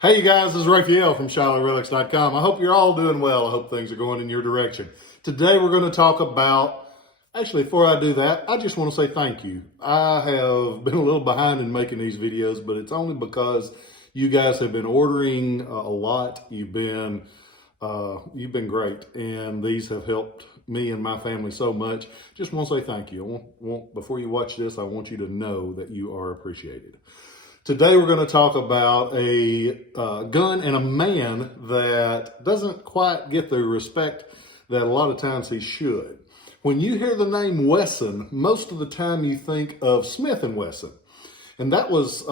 Hey you guys, this is Rafael from Relics.com. I hope you're all doing well. I hope things are going in your direction. Today we're going to talk about, actually before I do that, I just want to say thank you. I have been a little behind in making these videos, but it's only because you guys have been ordering a lot. You've been great, and these have helped me and my family so much. Just want to say thank you. Before you watch this, I want you to know that you are appreciated. Today we're going to talk about a gun and a man that doesn't quite get the respect that a lot of times he should. When you hear the name Wesson, most of the time you think of Smith & Wesson. And that was,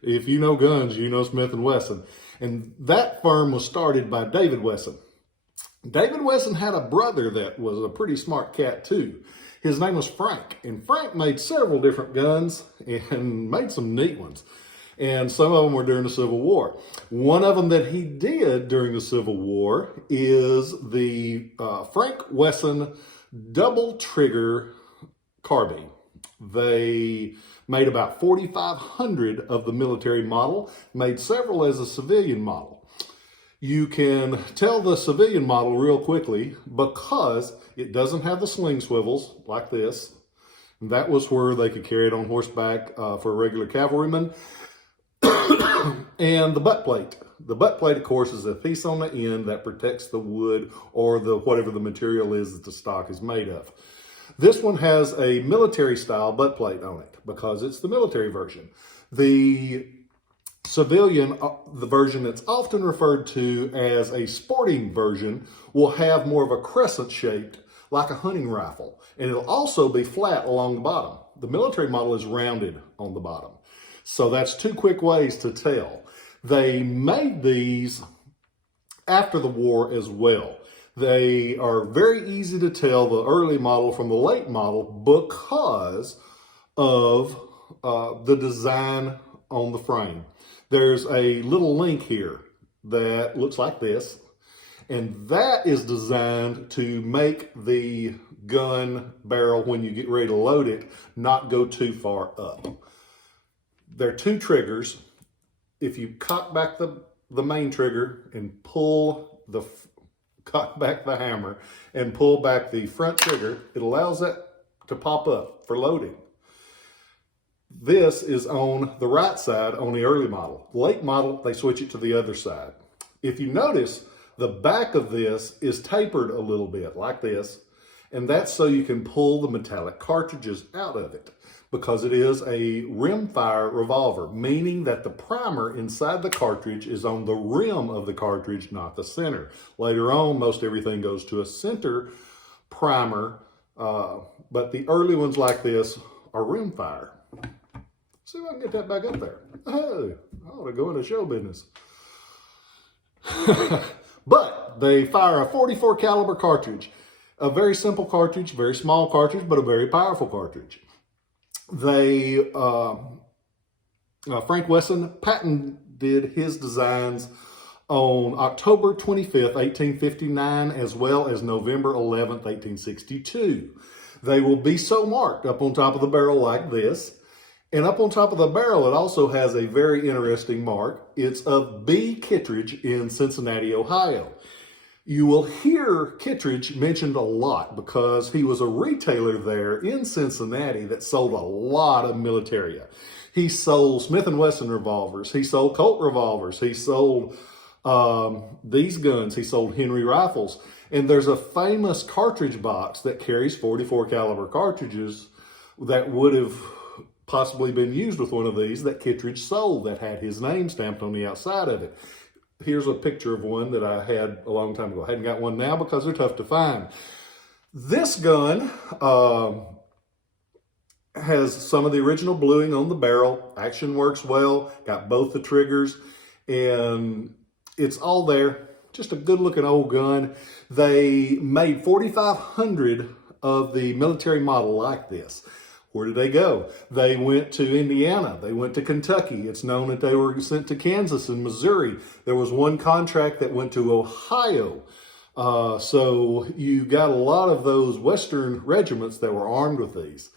if you know guns, you know Smith & Wesson. And that firm was started by David Wesson. David Wesson had a brother that was a pretty smart cat too. His name was Frank, and Frank made several different guns and made some neat ones. And some of them were during the Civil War. One of them that he did during the Civil War is the Frank Wesson double trigger carbine. They made about 4,500 of the military model, made several as a civilian model. You can tell the civilian model real quickly because it doesn't have the sling swivels like this. That was where they could carry it on horseback for a regular cavalryman. And the butt plate. The butt plate, of course, is a piece on the end that protects the wood or whatever the material is that the stock is made of. This one has a military style butt plate on it because it's the military version. The civilian, the version that's often referred to as a sporting version, will have more of a crescent shaped like a hunting rifle, and it'll also be flat along the bottom. The military model is rounded on the bottom. So that's two quick ways to tell. They made these after the war as well. They are very easy to tell the early model from the late model because of the design on the frame. There's a little link here that looks like this, and that is designed to make the gun barrel, when you get ready to load it, not go too far up. There are two triggers. If you cock back the main trigger and cock back the hammer and pull back the front trigger, it allows that to pop up for loading. This is on the right side on the early model. Late model, they switch it to the other side. If you notice, the back of this is tapered a little bit like this, and that's so you can pull the metallic cartridges out of it because it is a rimfire revolver, meaning that the primer inside the cartridge is on the rim of the cartridge, not the center. Later on, most everything goes to a center primer, but the early ones like this are rimfire. See if I can get that back up there. Oh, I ought to go into show business. But they fire a 44 caliber cartridge. A very simple cartridge, very small cartridge, but a very powerful cartridge. They, Frank Wesson patented his designs on October 25th, 1859, as well as November 11th, 1862. They will be so marked up on top of the barrel like this. And up on top of the barrel, it also has a very interesting mark. It's of B. Kittredge in Cincinnati, Ohio. You will hear Kittredge mentioned a lot because he was a retailer there in Cincinnati that sold a lot of militaria. He sold Smith & Wesson revolvers. He sold Colt revolvers. He sold these guns. He sold Henry rifles. And there's a famous cartridge box that carries 44 caliber cartridges that would have possibly been used with one of these that Kittredge sold that had his name stamped on the outside of it. Here's a picture of one that I had a long time ago. I hadn't got one now because they're tough to find. This gun has some of the original bluing on the barrel. Action works well, got both the triggers, and it's all there. Just a good looking old gun. They made 4,500 of the military model like this. Where did they go? They went to Indiana. They went to Kentucky. It's known that they were sent to Kansas and Missouri. There was one contract that went to Ohio. So you got a lot of those Western regiments that were armed with these.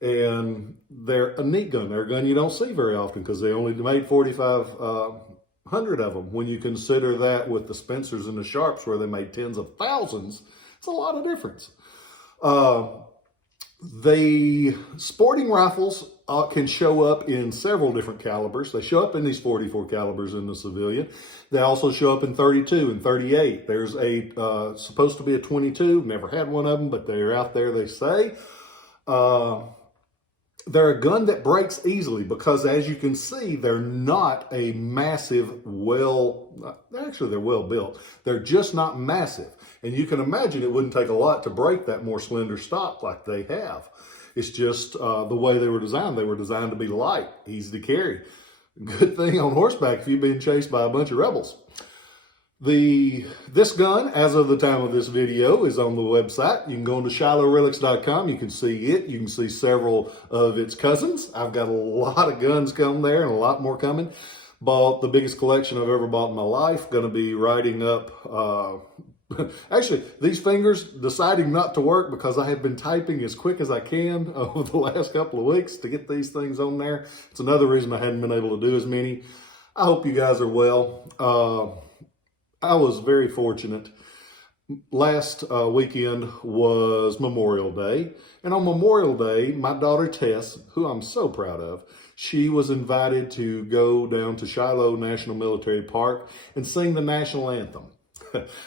And they're a neat gun. They're a gun you don't see very often because they only made 4,500 of them. When you consider that with the Spencers and the Sharps where they made tens of thousands, it's a lot of difference. The sporting rifles can show up in several different calibers. They show up in these 44 calibers in the civilian. They also show up in 32 and 38. There's a supposed to be a 22. Never had one of them, but they're out there, they say. They're a gun that breaks easily because, as you can see, they're not a massive, actually they're well built. They're just not massive. And you can imagine it wouldn't take a lot to break that more slender stock like they have. It's just the way they were designed. They were designed to be light, easy to carry. Good thing on horseback if you've been chased by a bunch of rebels. This gun, as of the time of this video, is on the website. You can go to ShilohRelics.com. You can see it. You can see several of its cousins. I've got a lot of guns come there and a lot more coming. Bought the biggest collection I've ever bought in my life. Going to be writing up... Actually, these fingers deciding not to work because I have been typing as quick as I can over the last couple of weeks to get these things on there. It's another reason I hadn't been able to do as many. I hope you guys are well. I was very fortunate. Last weekend was Memorial Day. And on Memorial Day, my daughter Tess, who I'm so proud of, she was invited to go down to Shiloh National Military Park and sing the national anthem.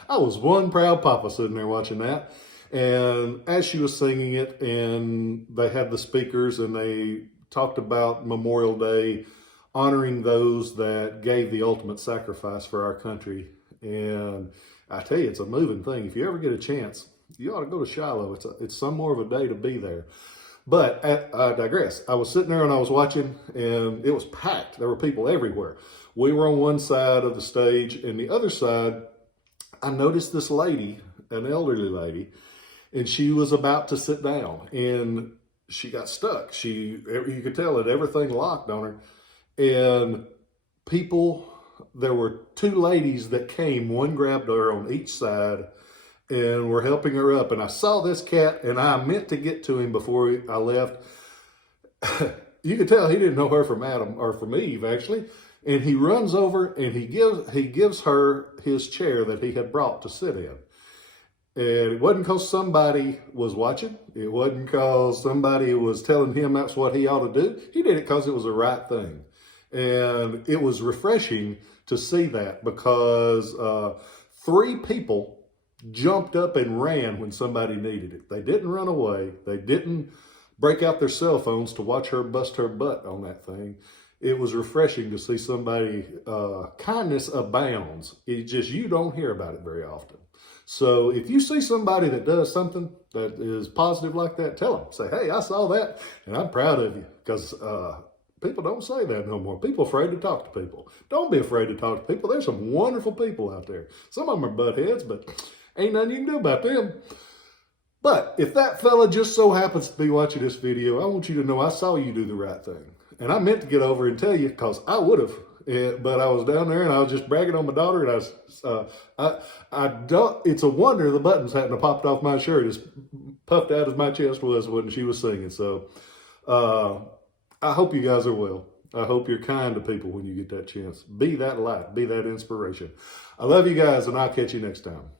I was one proud papa sitting there watching that. And as she was singing it, and they had the speakers and they talked about Memorial Day, honoring those that gave the ultimate sacrifice for our country. And I tell you, it's a moving thing. If you ever get a chance, you ought to go to Shiloh. It's some more of a day to be there. But I digress. I was sitting there and I was watching, and it was packed. There were people everywhere. We were on one side of the stage, and the other side, I noticed this lady, an elderly lady, and she was about to sit down, and she got stuck. You could tell that everything locked on her. And there were two ladies that came, one grabbed her on each side and were helping her up. And I saw this cat, and I meant to get to him before I left. You could tell he didn't know her from Adam, or from Eve, actually. And he runs over and he gives her his chair that he had brought to sit in. And it wasn't because somebody was watching. It wasn't because somebody was telling him that's what he ought to do. He did it because it was the right thing. And it was refreshing to see that, because 3 people jumped up and ran when somebody needed it. They didn't run away. They didn't break out their cell phones to watch her bust her butt on that thing. It was refreshing to see somebody, kindness abounds. It's just, you don't hear about it very often. So if you see somebody that does something that is positive like that, tell them. Say, hey, I saw that and I'm proud of you. Because people don't say that no more. People are afraid to talk to people. Don't be afraid to talk to people. There's some wonderful people out there. Some of them are butt heads, but ain't nothing you can do about them. But if that fella just so happens to be watching this video, I want you to know I saw you do the right thing. And I meant to get over and tell you, because I would have, but I was down there and I was just bragging on my daughter, and it's a wonder the buttons hadn't popped off my shirt as puffed out as my chest was when she was singing. So I hope you guys are well. I hope you're kind to people when you get that chance. Be that light, be that inspiration. I love you guys, and I'll catch you next time.